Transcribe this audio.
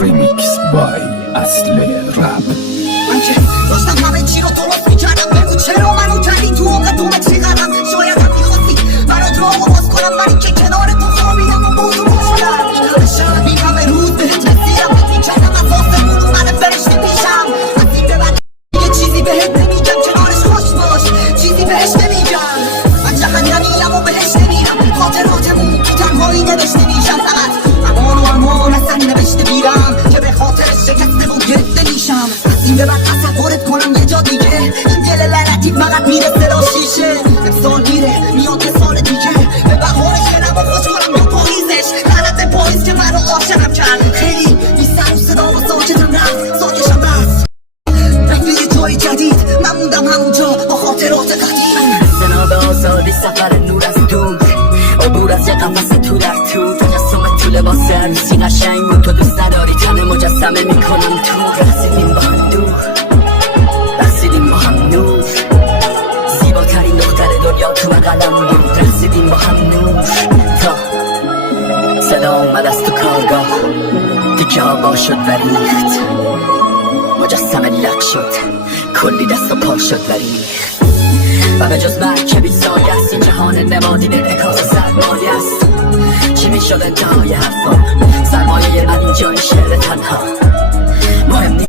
ریمیکس بای اصل رپ. من که داشتم همه چی رو درست میکردم، بگو چرا منو کردی تو قدوم چقدرم. شاید هم میخواستی منو جا باز کنم، من که کنار تو خوابیدم و بودو شدم. شب این همه روز بهت رسیدم، فکر میکردم از آسمون اومده فرشته پیشم. از این به بعد یه چیزی بهت نمیگم، کنارش خوش باش، چیزی بهش نمیگم. من جهنمیم و بهش نمیرم، خاطراتمون تو تنهایی نوشته میشم. فقط امان و امان اصلا نوشته میرم که به خاطر شکسته و گرفته میشم. از این به بعد تصورت کنم یه جا دیگه، این دل لعنتی فقط میرسه را شیشه. امسال میره میاد که سال دیگه، به بهارش برم و خوش کنم یا پاییزش. لعنت پاییز که منو عاشقم کرد، خیلی بی سر و صدا و ساکتم رفت، ساکشم رفت. رفت یه جای جدید، من موندم همونجا با خاطرات قدیم. سنا به آزادی سفر نور از دور، عبور از یه قفص تو در تو. تجسم تو لباس عروسی قشنگ بود، تو دوست نداری تن مجسمه میکنم تو. رقصیدیم با هم دور، رقصیدیم با هم نور، زیباترین دختر دنیا تو بغلم بود. رقصیدیم با هم نور تا صدا اومد از تو کارگاه، دیگه هوا شد و ریخت، مجسمه لک شد، کلی دست و پا شد و ریخت. و به جز مرگ که بی سایه است، این جهان نمادین انعکاس سرمایه است. چی می شد انتهای حرفا؟ سرمایه من اینجا این شعر تنها مهم